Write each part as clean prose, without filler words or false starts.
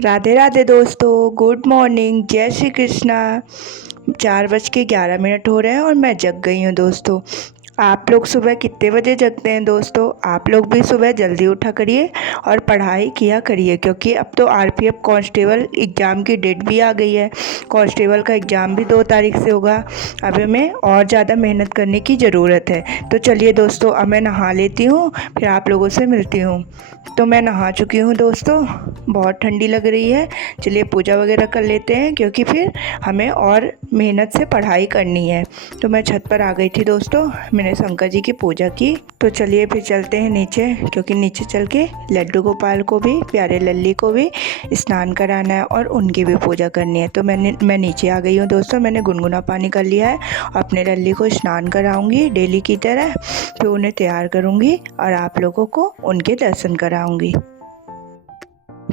राधे राधे दोस्तों, good morning, जय श्री कृष्णा। 4:11 हो रहे हैं और मैं जग गई हूँ दोस्तों। आप लोग सुबह कितने बजे जगते हैं दोस्तों? आप लोग भी सुबह जल्दी उठा करिए और पढ़ाई किया करिए, क्योंकि अब तो आरपीएफ कांस्टेबल एग्ज़ाम की डेट भी आ गई है। कांस्टेबल का एग्ज़ाम भी 2 तारीख से होगा। अब हमें और ज़्यादा मेहनत करने की ज़रूरत है। तो चलिए दोस्तों, अब मैं नहा लेती हूँ, फिर आप लोगों से मिलती हूँ। तो मैं नहा चुकी हूँ दोस्तों, बहुत ठंडी लग रही है। चलिए पूजा वगैरह कर लेते हैं, क्योंकि फिर हमें और मेहनत से पढ़ाई करनी है। तो मैं छत पर आ गई थी दोस्तों, मैंने शंकर जी की पूजा की। तो चलिए फिर चलते हैं नीचे, क्योंकि नीचे चल के लड्डू गोपाल को भी, प्यारे लल्ली को भी स्नान कराना है और उनकी भी पूजा करनी है। तो मैं नीचे आ गई हूँ दोस्तों। मैंने गुनगुना पानी कर लिया है, अपने लल्ली को स्नान कराऊंगी डेली की तरह, फिर उन्हें तैयार करूंगी और आप लोगों को उनके दर्शन कराऊंगी।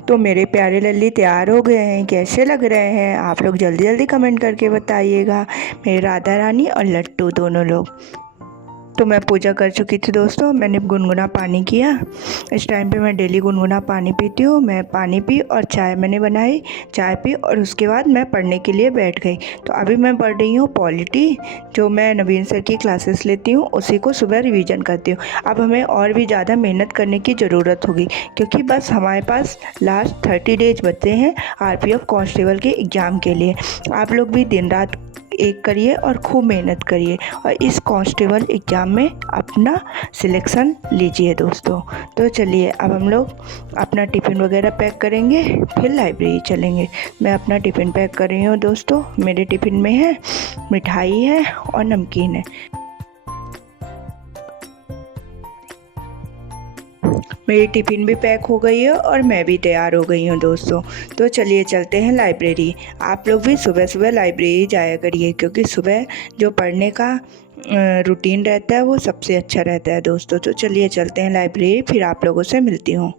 तो मेरे प्यारे लल्ली तैयार हो गए हैं, कैसे लग रहे हैं? आप लोग जल्दी जल्दी कमेंट करके बताइएगा, मेरे राधा रानी और लट्टू दोनों लोग। तो मैं पूजा कर चुकी थी दोस्तों, मैंने गुनगुना पानी किया। इस टाइम पे मैं डेली गुनगुना पानी पीती हूँ। मैं पानी पी और चाय मैंने बनाई, चाय पी और उसके बाद मैं पढ़ने के लिए बैठ गई। तो अभी मैं पढ़ रही हूँ पॉलिटी, जो मैं नवीन सर की क्लासेस लेती हूँ, उसी को सुबह रिवीजन करती हूँ। अब हमें और भी ज़्यादा मेहनत करने की ज़रूरत होगी, क्योंकि बस हमारे पास लास्ट 30 डेज बचे हैं आरपीएफ कांस्टेबल के एग्ज़ाम के लिए। आप लोग भी दिन रात एक करिए और खूब मेहनत करिए और इस कांस्टेबल एग्ज़ाम में अपना सिलेक्शन लीजिए दोस्तों। तो चलिए अब हम लोग अपना टिफ़िन वगैरह पैक करेंगे, फिर लाइब्रेरी चलेंगे। मैं अपना टिफ़िन पैक कर रही हूँ दोस्तों। मेरे टिफ़िन में है मिठाई है और नमकीन है। मेरी टिफ़िन भी पैक हो गई है और मैं भी तैयार हो गई हूँ दोस्तों। तो चलिए चलते हैं लाइब्रेरी। आप लोग भी सुबह सुबह लाइब्रेरी जाया करिए, क्योंकि सुबह जो पढ़ने का रूटीन रहता है वो सबसे अच्छा रहता है दोस्तों। तो चलिए चलते हैं लाइब्रेरी, फिर आप लोगों से मिलती हूँ।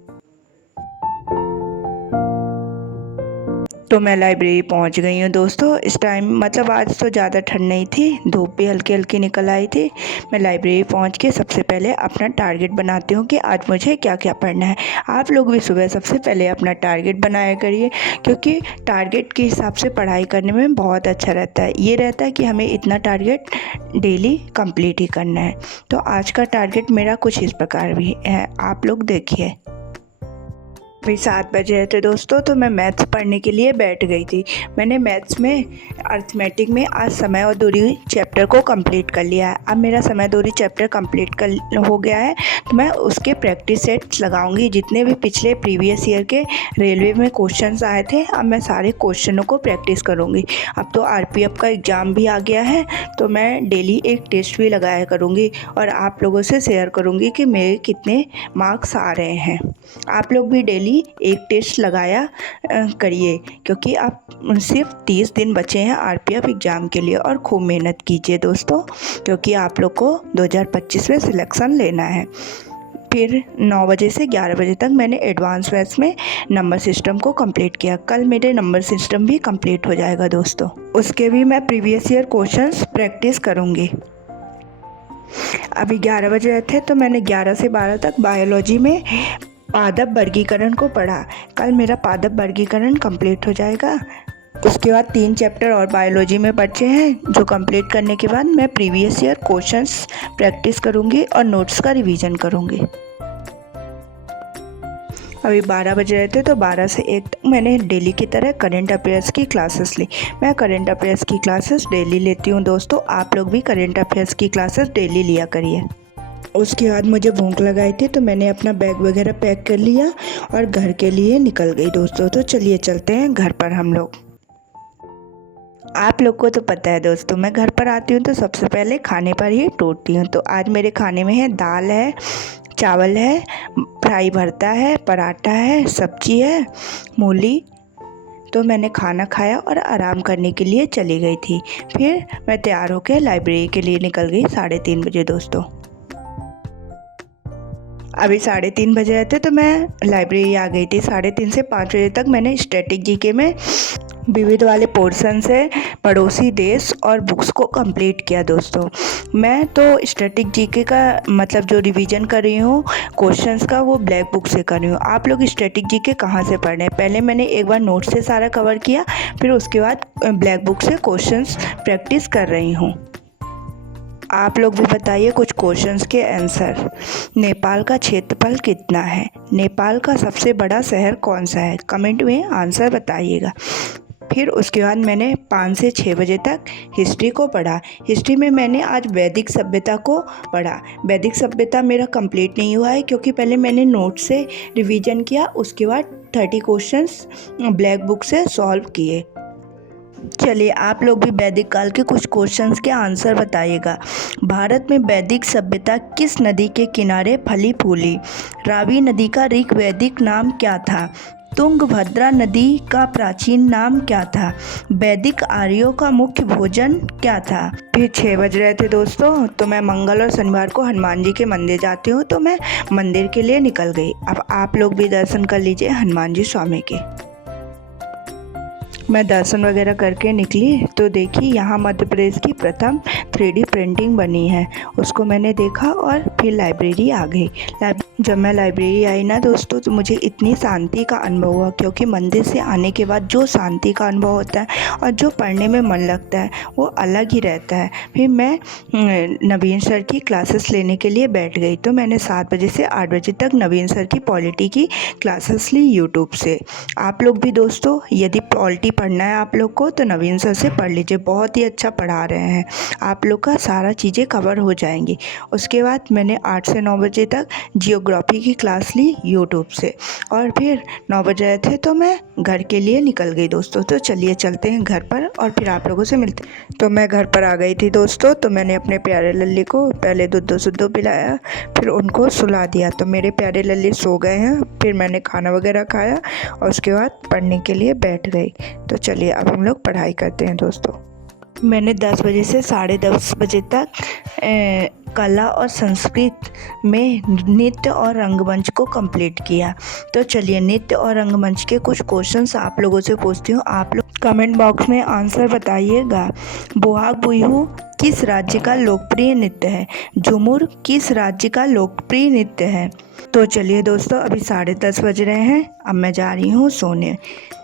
तो मैं लाइब्रेरी पहुंच गई हूँ दोस्तों। इस टाइम मतलब आज तो ज़्यादा ठंड नहीं थी, धूप भी हल्की हल्की निकल आई थी। मैं लाइब्रेरी पहुंच के सबसे पहले अपना टारगेट बनाती हूँ कि आज मुझे क्या क्या पढ़ना है। आप लोग भी सुबह सबसे पहले अपना टारगेट बनाया करिए, क्योंकि टारगेट के हिसाब से पढ़ाई करने में बहुत अच्छा रहता है। ये रहता है कि हमें इतना टारगेट डेली कंप्लीट ही करना है। तो आज का टारगेट मेरा कुछ इस प्रकार भी है, आप लोग देखिए। फिर 7 बजे रहे थे दोस्तों, तो मैं मैथ्स पढ़ने के लिए बैठ गई थी। मैंने मैथ्स में अर्थमेटिक में आज समय और दूरी चैप्टर को कंप्लीट कर लिया है। अब मेरा समय दूरी चैप्टर कंप्लीट कर हो गया है, तो मैं उसके प्रैक्टिस सेट्स लगाऊंगी। जितने भी पिछले प्रीवियस ईयर के रेलवे में क्वेश्चंस आए थे, अब मैं सारे क्वेश्चनों को प्रैक्टिस करूँगी। अब तो आरपीएफ का एग्ज़ाम भी आ गया है, तो मैं डेली एक टेस्ट भी लगाया करूँगी और आप लोगों से शेयर करूँगी कि मेरे कितने मार्क्स आ रहे हैं। आप लोग भी डेली एक टेस्ट लगाया करिए, क्योंकि आप सिर्फ 30 दिन बचे हैं आरपीएफ एग्ज़ाम के लिए। और खूब मेहनत कीजिए दोस्तों, क्योंकि आप लोग को 2025 में सिलेक्शन लेना है। फिर 9 बजे से 11 बजे तक मैंने एडवांस मैथ्स में नंबर सिस्टम को कंप्लीट किया। कल मेरे नंबर सिस्टम भी कंप्लीट हो जाएगा दोस्तों। उसके भी मैं प्रीवियस ईयर क्वेश्चंस प्रैक्टिस करूँगी। अभी 11 बजे रहे थे, तो मैंने 11 से 12 तक बायोलॉजी में पादप वर्गीकरण को पढ़ा। कल मेरा पादप वर्गीकरण कंप्लीट हो जाएगा। उसके बाद 3 चैप्टर और बायोलॉजी में बचे हैं, जो कंप्लीट करने के बाद मैं प्रीवियस ईयर क्वेश्चंस प्रैक्टिस करूंगी और नोट्स का रिवीजन करूंगी। अभी 12 बज रहे थे, तो 12 से 1 तक मैंने डेली की तरह करंट अफेयर्स की क्लासेस ली। मैं करंट अफेयर्स की क्लासेस डेली लेती हूँ दोस्तों। आप लोग भी करंट अफेयर्स की क्लासेस डेली लिया करिए। उसके बाद मुझे भूख लगाई थी, तो मैंने अपना बैग वगैरह पैक कर लिया और घर के लिए निकल गई दोस्तों। तो चलिए चलते हैं घर पर हम लोग। आप लोग को तो पता है दोस्तों, मैं घर पर आती हूँ तो सबसे पहले खाने पर ही टूटती हूँ। तो आज मेरे खाने में है दाल है, चावल है, फ्राई भरता है, पराठा है, सब्जी है, मूली। तो मैंने खाना खाया और आराम करने के लिए चली गई थी। फिर मैं तैयार होकर लाइब्रेरी के लिए निकल गई 3:30 बजे दोस्तों। अभी 3:30 बजे रहे थे, तो मैं लाइब्रेरी आ गई थी। 3:30 से 5 बजे तक मैंने स्टैटिक जीके में विविध वाले पोर्शन से पड़ोसी देश और बुक्स को कंप्लीट किया दोस्तों। मैं तो स्टैटिक जीके का मतलब जो रिवीजन कर रही हूँ क्वेश्चंस का, वो ब्लैक बुक से कर रही हूँ। आप लोग स्टैटिक जीके कहाँ से पढ़ रहे हैं? पहले मैंने एक बार नोट से सारा कवर किया, फिर उसके बाद ब्लैक बुक से क्वेश्चंस प्रैक्टिस कर रही हूँ। आप लोग भी बताइए कुछ क्वेश्चंस के आंसर। नेपाल का क्षेत्रफल कितना है? नेपाल का सबसे बड़ा शहर कौन सा है? कमेंट में आंसर बताइएगा। फिर उसके बाद मैंने 5 से 6 बजे तक हिस्ट्री को पढ़ा। हिस्ट्री में मैंने आज वैदिक सभ्यता को पढ़ा। वैदिक सभ्यता मेरा कंप्लीट नहीं हुआ है क्योंकि पहले मैंने नोट से रिवीजन किया, उसके बाद 30 क्वेश्चंस ब्लैक बुक से सॉल्व किए। चलिए आप लोग भी वैदिक काल के कुछ क्वेश्चंस के आंसर बताइएगा। भारत में वैदिक सभ्यता किस नदी के किनारे फली फूली? रावी नदी का ऋग्वैदिक नाम क्या था? तुंगभद्रा नदी का प्राचीन नाम क्या था? वैदिक आर्यों का मुख्य भोजन क्या था? फिर 6 बज रहे थे दोस्तों, तो मैं मंगल और शनिवार को हनुमान जी के मंदिर जाती हूँ, तो मैं मंदिर के लिए निकल गई। अब आप लोग भी दर्शन कर लीजिए हनुमान जी स्वामी के। मैं दर्शन वगैरह करके निकली तो देखी यहाँ मध्य प्रदेश की प्रथम 3D प्रिंटिंग बनी है। उसको मैंने देखा और फिर लाइब्रेरी आ गई। जब मैं लाइब्रेरी आई ना दोस्तों, तो मुझे इतनी शांति का अनुभव हुआ, क्योंकि मंदिर से आने के बाद जो शांति का अनुभव होता है और जो पढ़ने में मन लगता है वो अलग ही रहता है। फिर मैं नवीन सर की क्लासेस लेने के लिए बैठ गई। तो मैंने 7 बजे से 8 बजे तक नवीन सर की पॉलिटी की क्लासेस ली यूट्यूब से। आप लोग भी दोस्तों यदि पॉलिटी पढ़ना है आप लोग को तो नवीन सर से पढ़ लीजिए, बहुत ही अच्छा पढ़ा रहे हैं। आप लोग का सारा चीज़ें कवर हो जाएंगी। उसके बाद मैंने 8 से 9 बजे तक जियोग्राफी की क्लास ली यूट्यूब से, और फिर 9 बज रहे थे तो मैं घर के लिए निकल गई दोस्तों। तो चलिए चलते हैं घर पर और फिर आप लोगों से मिलते। तो मैं घर पर आ गई थी दोस्तों। तो मैंने अपने प्यारे लल्ली को पहले दूध शुद्धो पिलाया, फिर उनको सुला दिया। तो मेरे प्यारे लल्ली सो गए हैं। फिर मैंने खाना वगैरह खाया और उसके बाद पढ़ने के लिए बैठ गई। तो चलिए अब हम लोग पढ़ाई करते हैं दोस्तों। मैंने 10 बजे से 10:30 बजे तक कला और संस्कृत में नृत्य और रंगमंच को कंप्लीट किया। तो चलिए नृत्य और रंगमंच के कुछ क्वेश्चंस आप लोगों से पूछती हूँ, आप लोग कमेंट बॉक्स में आंसर बताइएगा। बोहाग बुइहू किस राज्य का लोकप्रिय नृत्य है? झूमुर किस राज्य का लोकप्रिय नृत्य है? तो चलिए दोस्तों अभी 10:30 बज रहे हैं, अब मैं जा रही हूँ सोने।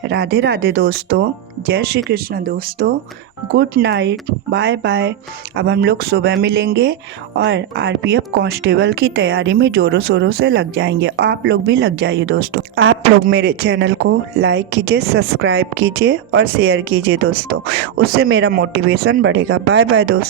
राधे राधे दोस्तों, जय श्री कृष्ण दोस्तों, गुड नाइट, बाय बाय। अब हम लोग सुबह मिलेंगे और आरपीएफ कांस्टेबल की तैयारी में ज़ोरों शोरों से लग जाएंगे। आप लोग भी लग जाइए दोस्तों। आप लोग मेरे चैनल को लाइक कीजिए, सब्सक्राइब कीजिए और शेयर कीजिए दोस्तों, उससे मेरा मोटिवेशन बढ़ेगा। बाय बाय दोस्तों।